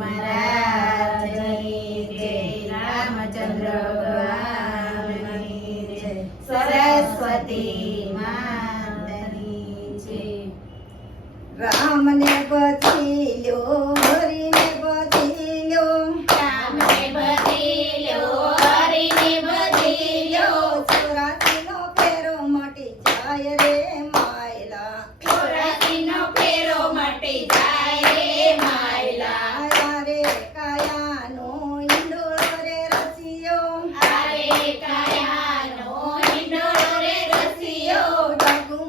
મહારાજની જય. રામચંદ્ર ભગવાનની જય. સરસ્વતી માતની જય. રામને બદલ્યો હરિને બદલ્યો રામને બદલ્યો હરિને બદલ્યો 84નો ફેરો મટી જાય રે માયલા 84નો ફેરો મટી જાય રે માયલા આયા રે કાયાનો ઈંડોળો રે રસિયો આરે કાયાનો ઈંડોળો રે રસિયો ડગમગુ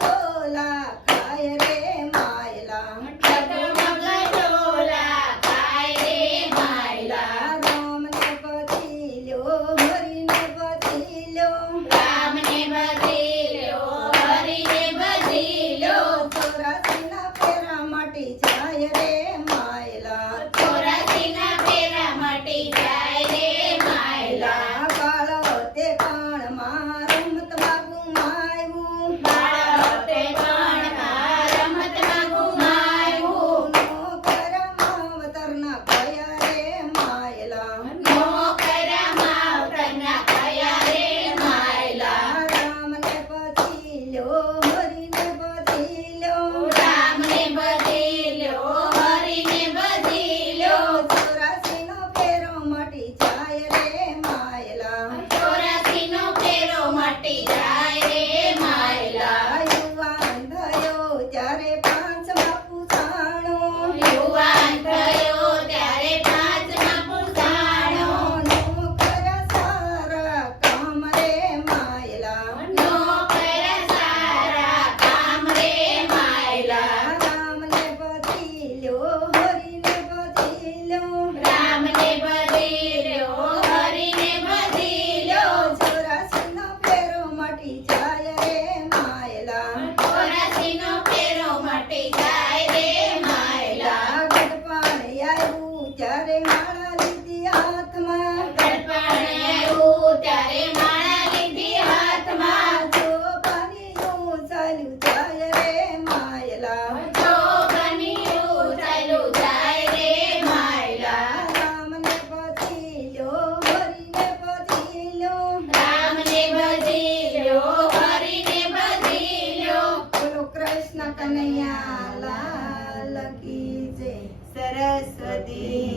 ઝોલા ખાય રે માયલા ડગમગ ઢોલા ખાય રે માયલા રામને બદલ્યો હરિને બદલ્યો રામને બદલ્યો હરિને બદલ્યો 84ના ફેરા મટી જાય રે માયલા 84ના ફેરા મટી જાય રે માયલા બાળો તે કણમાં રમત ગુમાવ્યું બાળકે કણમાં રમતમાં ગુમાવ્યું નોકર માવતરના કયા રે માયલા નોકરા માવતરના કયા રે માયલા રામને બદલ્યો હરિને બદલ્યો રામને બદલ્યો હરિને બદલ્યો 84નો ફેરો મટી જાય રે માયલા 84નો ફેરો મટી જાય રે માયલા યુવાન થયો ત્યારે પાંચમા પૂછાણો યુવાન થયો ત્યારે પાંચમા પૂજાણો નોકર સારા કામ રે માયલા નોકર સારા કામ રે માયલા રામને બદલ્યો હરિને બદલ્યો રામને બદલ્યો હરિને બદલ્યો 84નો ફેરો મટી જાય રે માયલા 84નો ફેરો મટી જાય રે માયલા ગઢપાણ આવ્યું ત્યારે માળા લીધી હાથમાં ગઢપણ આવ્યું ત્યારે માળા લીધી હાથમાં જોગણીયું ચાલ્યું જાય રે માયલા જોગણીયું ચાલ્યું જાય રે માયલા રામને બદલ્યો હરિને બદલ્યો રામને બદલ્યો હરિને બદલ્યો બોલો કૃષ્ણ કનૈયા લાલ કી જય. સરસ્વતી